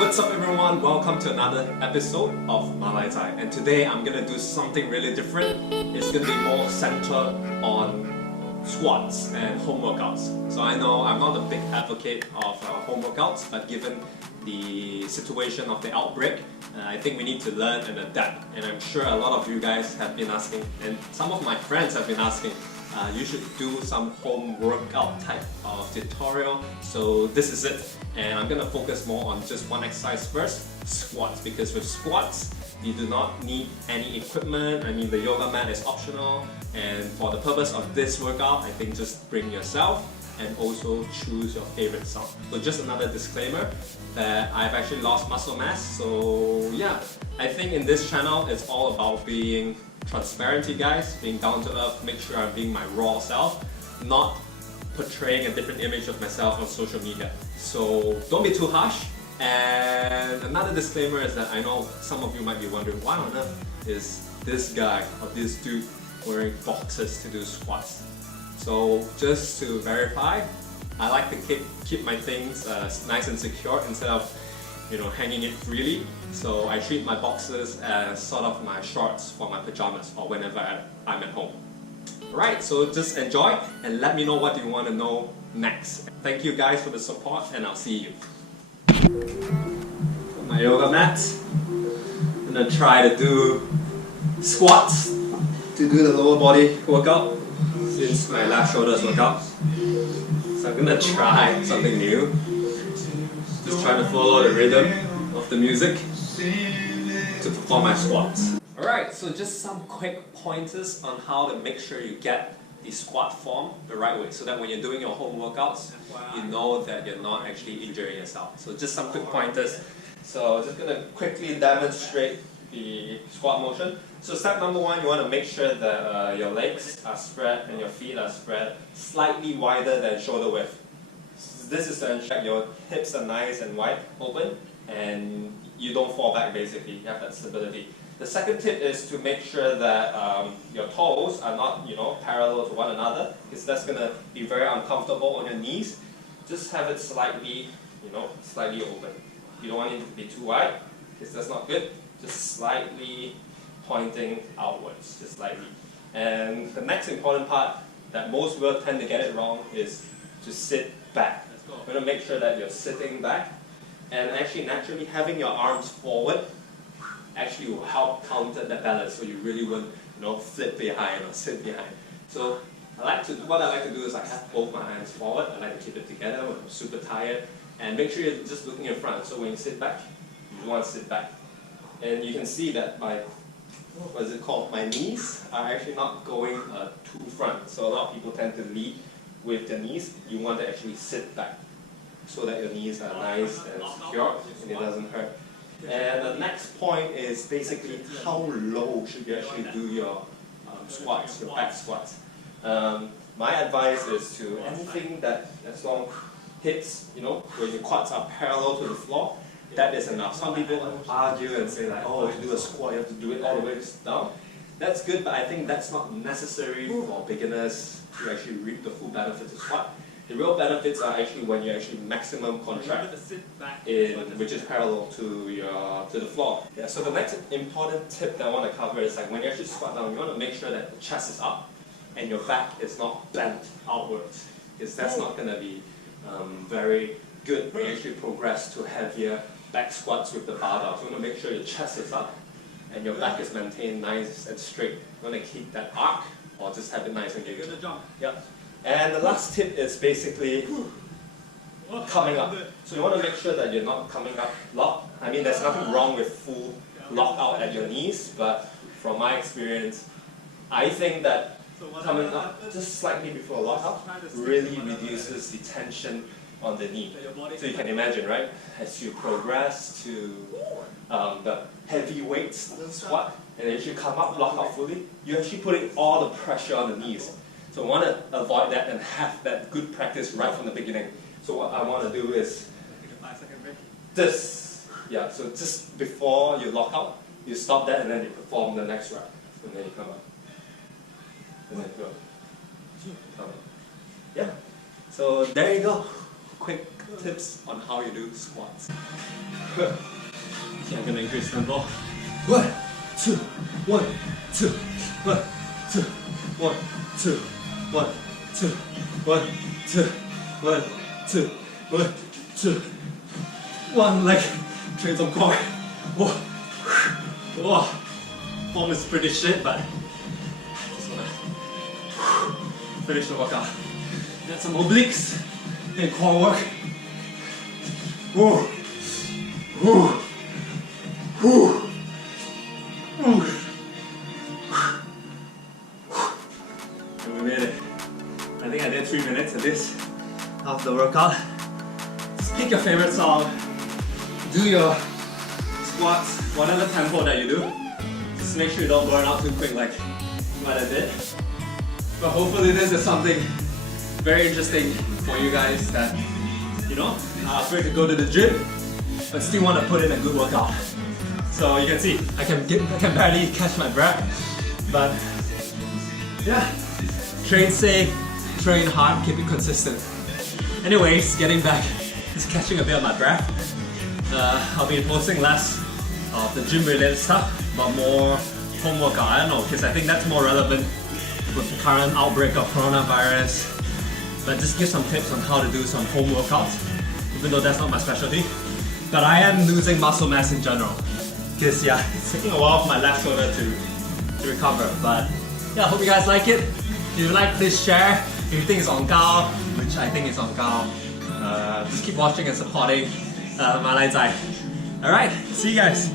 What's up everyone? Welcome to another episode of 𝗁𝗂𝘀 and today I'm gonna do something really different. It's gonna be more centered on squats and home workouts. So I know I'm not a big advocate of home workouts, but given the situation of the outbreak, I think we need to learn and adapt. And I'm sure a lot of you guys have been asking, and some of my friends have been asking, you should do some home workout type of tutorial. So this is it, and I'm gonna focus more on just one exercise first, squats, because with squats you do not need any equipment. I mean, the yoga mat is optional, and for the purpose of this workout, I think just bring yourself and also choose your favorite song. So just another disclaimer that I've actually lost muscle mass, so yeah, I think in this channel it's all about being transparent, you guys, being down to earth, make sure I'm being my raw self, not portraying a different image of myself on social media. So don't be too harsh. And another disclaimer is that I know some of you might be wondering, why on earth is this guy or this dude wearing boxes to do squats? So just to verify, I like to keep my things nice and secure instead of hanging it freely. So I treat my boxes as sort of my shorts for my pajamas or whenever I'm at home. Alright, so just enjoy and let me know what you want to know next. Thank you guys for the support and I'll see you. My yoga mat. I'm gonna try to do squats to do the lower body workout since my left shoulder is workout. So I'm gonna try something new. Just try to follow the rhythm of the music to perform my squats. Alright, so just some quick pointers on how to make sure you get the squat form the right way, so that when you're doing your home workouts, you know that you're not actually injuring yourself. So just some quick pointers. So just gonna quickly demonstrate the squat motion. So step number one, you want to make sure that your legs are spread and your feet are spread slightly wider than shoulder width. This is to ensure your hips are nice and wide open and you don't fall back basically, you have that stability. The second tip is to make sure that your toes are not parallel to one another, because that's going to be very uncomfortable on your knees. Just have it slightly, slightly open. You don't want it to be too wide, because that's not good. Just slightly pointing outwards, just slightly. And the next important part that most people tend to get it wrong is to sit back. You're going to make sure that you're sitting back, and actually naturally having your arms forward actually will help counter that balance, so you really won't flip behind or sit behind. So what I like to do is I have both my hands forward. I like to keep it together when I'm super tired, and make sure you're just looking in front. So when you sit back, you want to sit back, and you can see that my my knees are actually not going too front. So a lot of people tend to lead with their knees. You want to actually sit back so that your knees are nice and secure and it doesn't hurt. And the next point is basically how low should you actually do your squats, your back squats. My advice is to anything that as long hips, where your quads are parallel to the floor, that is enough. Some people argue and say like, oh, if you do a squat, you have to do it all the way down. That's good, but I think that's not necessary for beginners to actually reap the full benefits of squat. The real benefits are actually when you actually maximum contract which is parallel to the floor. Yeah, so the next important tip that I want to cover is like when you actually squat down, you want to make sure that the chest is up and your back is not bent outwards, because that's not going to be very good when you actually progress to heavier back squats with the barbell. So you want to make sure your chest is up and your back is maintained nice and straight. You want to keep that arc or just have it nice and engaged. Yeah. And the last tip is basically coming up. So you want to make sure that you're not coming up locked. I mean, there's nothing wrong with full lockout at your knees, but from my experience, I think that coming up just slightly before lockout really reduces the tension on the knee. So you can imagine, right? As you progress to the heavy weights squat, and as you come up, lock out fully, you're actually putting all the pressure on the knees. So I want to avoid that and have that good practice right from the beginning. So what I want to do is this. Yeah, so just before you lock out, you stop that and then you perform the next rep. And then you come up. And then go. Come up. Yeah. So there you go. Quick tips on how you do squats. Okay, I'm gonna increase tempo. 1, 2, 1, 2, 1, 2, 1, 2, 1, 2, 1, 2, 1, 2, 1, 2. One leg, train some core. Whoa. Whoa. Form is pretty shit, but just wanna finish the workout. Get some obliques and core work. Whoa. Whoa. Whoa. And we made it. I think I did 3 minutes at this after the workout. Just pick your favorite song. Do your squats, whatever tempo that you do. Just make sure you don't burn out too quick like what I did. But hopefully this is something very interesting for you guys that, you know, are afraid to go to the gym but still want to put in a good workout. So you can see, I can barely catch my breath, but yeah, train safe, train hard, keep it consistent. Anyways, getting back, just catching a bit of my breath. I'll be posting less of the gym related stuff, but more home workout. I don't know, because I think that's more relevant with the current outbreak of coronavirus. But just give some tips on how to do some home workouts, even though that's not my specialty. But I am losing muscle mass in general, because yeah, it's taking a while for my left shoulder to recover. But yeah, I hope you guys like it. If you like, please share. If you think it's on 𝗀𝘂, which I think is on 𝗀𝘂, just keep watching and supporting 𝗀𝘂𝘂. Alright, see you guys.